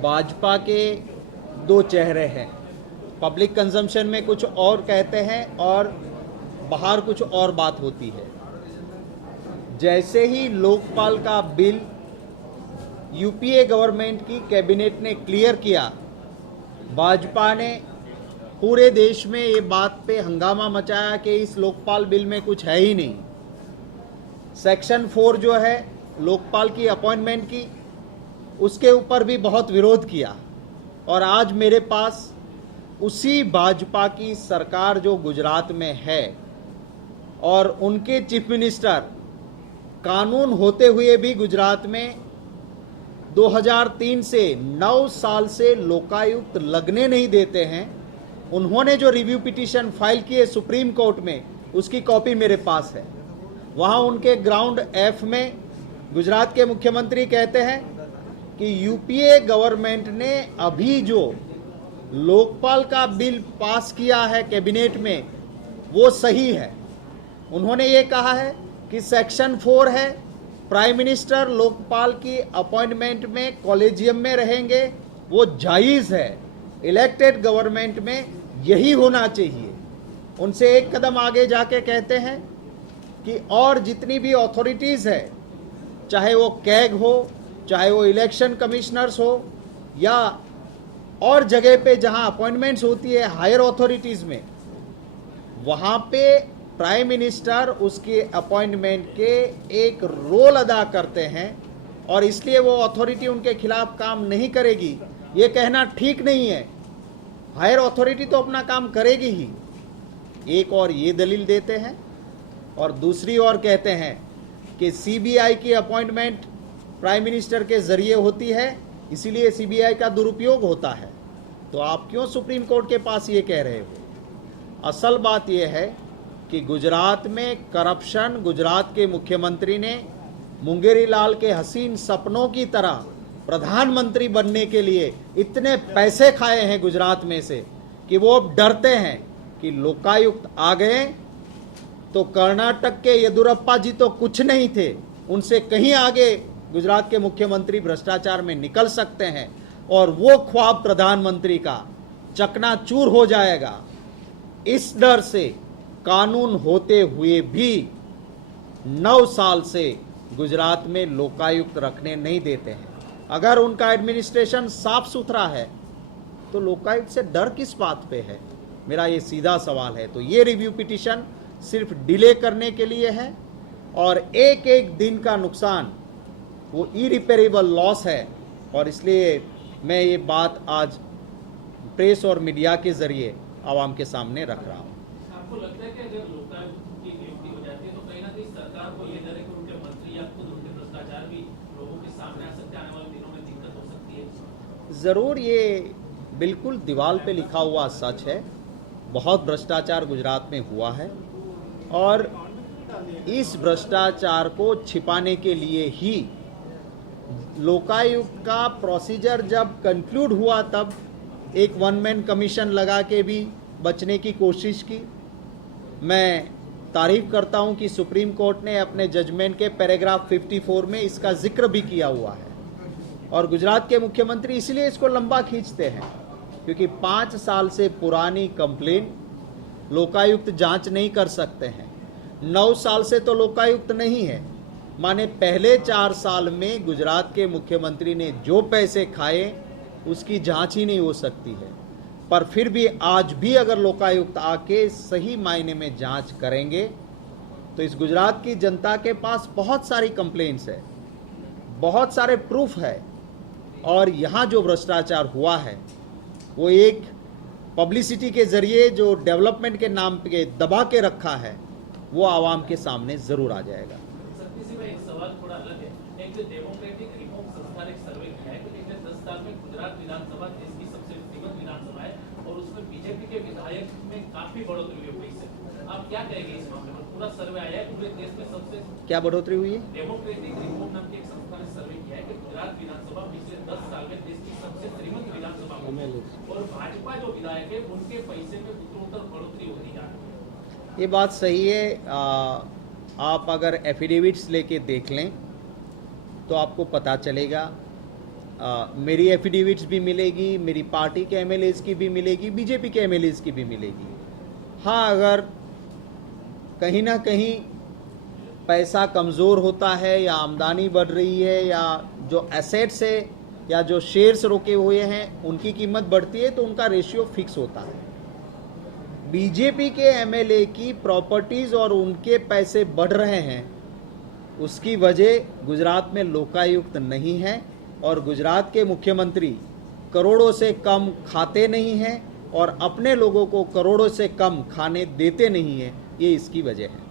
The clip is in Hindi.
भाजपा के दो चेहरे हैं। पब्लिक कंजम्पशन में कुछ और कहते हैं और बाहर कुछ और बात होती है। जैसे ही लोकपाल का बिल यूपीए गवर्नमेंट की कैबिनेट ने क्लियर किया, भाजपा ने पूरे देश में ये बात पे हंगामा मचाया कि इस लोकपाल बिल में कुछ है ही नहीं। सेक्शन 4 जो है लोकपाल की अपॉइंटमेंट की, उसके ऊपर भी बहुत विरोध किया। और आज मेरे पास उसी भाजपा की सरकार जो गुजरात में है और उनके चीफ मिनिस्टर कानून होते हुए भी गुजरात में 2003 से 9 साल से लोकायुक्त लगने नहीं देते हैं। उन्होंने जो रिव्यू पिटीशन फाइल किए सुप्रीम कोर्ट में, उसकी कॉपी मेरे पास है। वहां उनके ग्राउंड एफ में गुजरात के मुख्यमंत्री कहते हैं कि यूपीए गवर्नमेंट ने अभी जो लोकपाल का बिल पास किया है कैबिनेट में, वो सही है। उन्होंने ये कहा है कि सेक्शन 4 है, प्राइम मिनिस्टर लोकपाल की अपॉइंटमेंट में कॉलेजियम में रहेंगे, वो जायज़ है। इलेक्टेड गवर्नमेंट में यही होना चाहिए। उनसे एक कदम आगे जाके कहते हैं कि और जितनी भी अथॉरिटीज़ है, चाहे वो कैग हो, चाहे वो इलेक्शन कमिश्नर्स हो, या और जगह पे जहां अपॉइंटमेंट्स होती है हायर अथॉरिटीज़ में, वहां पे प्राइम मिनिस्टर उसके अपॉइंटमेंट के एक रोल अदा करते हैं और इसलिए वो अथॉरिटी उनके खिलाफ काम नहीं करेगी, ये कहना ठीक नहीं है। हायर अथॉरिटी तो अपना काम करेगी ही। एक और ये दलील देते हैं और दूसरी ओर कहते हैं कि सीबीआई की अपॉइंटमेंट प्राइम मिनिस्टर के जरिए होती है, इसीलिए सीबीआई का दुरुपयोग होता है। तो आप क्यों सुप्रीम कोर्ट के पास ये कह रहे हो? असल बात यह है कि गुजरात में करप्शन, गुजरात के मुख्यमंत्री ने मुंगेरी लाल के हसीन सपनों की तरह प्रधानमंत्री बनने के लिए इतने पैसे खाए हैं गुजरात में से कि वो अब डरते हैं कि लोकायुक्त आ गए तो कर्नाटक के येदुरप्पा जी तो कुछ नहीं थे, उनसे कहीं आगे गुजरात के मुख्यमंत्री भ्रष्टाचार में निकल सकते हैं और वो ख्वाब प्रधानमंत्री का चकनाचूर हो जाएगा। इस डर से कानून होते हुए भी 9 साल से गुजरात में लोकायुक्त रखने नहीं देते हैं। अगर उनका एडमिनिस्ट्रेशन साफ सुथरा है तो लोकायुक्त से डर किस बात पे है? मेरा ये सीधा सवाल है। तो ये रिव्यू पिटीशन सिर्फ डिले करने के लिए है और एक एक दिन का नुकसान वो इरिपेरेबल लॉस है। और इसलिए मैं ये बात आज प्रेस और मीडिया के जरिए आवाम के सामने रख रहा हूँ। आपको लगता है कि अगर लोकायुक्त की नियुक्ति हो जाती है तो कहीं ना कहीं सरकार को ये डर है कि उनके मंत्री या खुद उनके भ्रष्टाचार भी लोगों के सामने आ सकते हैं, आने वाले दिनों में दिक्कत हो सकती है? ज़रूर, ये बिल्कुल दीवार पे लिखा हुआ सच है। बहुत भ्रष्टाचार गुजरात में हुआ है और इस भ्रष्टाचार को छिपाने के लिए ही लोकायुक्त का प्रोसीजर जब कंक्लूड हुआ तब एक वन मैन कमीशन लगा के भी बचने की कोशिश की। मैं तारीफ करता हूं कि सुप्रीम कोर्ट ने अपने जजमेंट के पैराग्राफ 54 में इसका जिक्र भी किया हुआ है और गुजरात के मुख्यमंत्री इसलिए इसको लंबा खींचते हैं क्योंकि 5 साल से पुरानी कंप्लेन लोकायुक्त जांच नहीं कर सकते हैं। 9 साल से तो लोकायुक्त नहीं है, माने पहले 4 साल में गुजरात के मुख्यमंत्री ने जो पैसे खाए उसकी जांच ही नहीं हो सकती है। पर फिर भी आज भी अगर लोकायुक्त आके सही मायने में जांच करेंगे तो इस गुजरात की जनता के पास बहुत सारी कंप्लेंट्स है, बहुत सारे प्रूफ है और यहाँ जो भ्रष्टाचार हुआ है वो एक पब्लिसिटी के जरिए जो डेवलपमेंट के नाम पे दबा के रखा है वो आवाम के सामने जरूर आ जाएगा। एक सवाल थोड़ा अलग है। एक जो डेमोक्रेटिक रिफॉर्म संस्थान एक सर्वे है कि पिछले 10 साल में गुजरात विधानसभा देश की सबसे श्रीमंत विधानसभा है और उसमें बीजेपी के विधायक में काफी बढ़ोतरी हुई है। आप क्या कहेंगे इस मामले में? पूरा सर्वे आया है पूरे देश में सबसे क्या बढ़ोतरी हुई है? डेमोक्रेटिक रिफॉर्म नाम की एक संस्था ने सर्वे किया है कि गुजरात विधानसभा पिछले 10 साल में देश की सबसे श्रीमंत विधानसभा और भाजपा जो विधायक है उनके पैसे में उत्तरोत्तर बढ़ोतरी होती जा रही है। ये बात सही है। आप अगर एफिडेविट्स लेके देख लें तो आपको पता चलेगा मेरी एफिडेविट्स भी मिलेगी, मेरी पार्टी के एमएलएज की भी मिलेगी, बीजेपी के एमएलएज की भी मिलेगी। हाँ, अगर कहीं ना कहीं पैसा कमज़ोर होता है या आमदनी बढ़ रही है या जो एसेट्स है या जो शेयर्स रोके हुए हैं उनकी कीमत बढ़ती है तो उनका रेशियो फिक्स होता है। बीजेपी के एमएलए की प्रॉपर्टीज़ और उनके पैसे बढ़ रहे हैं, उसकी वजह गुजरात में लोकायुक्त नहीं है और गुजरात के मुख्यमंत्री करोड़ों से कम खाते नहीं हैं और अपने लोगों को करोड़ों से कम खाने देते नहीं हैं। ये इसकी वजह है।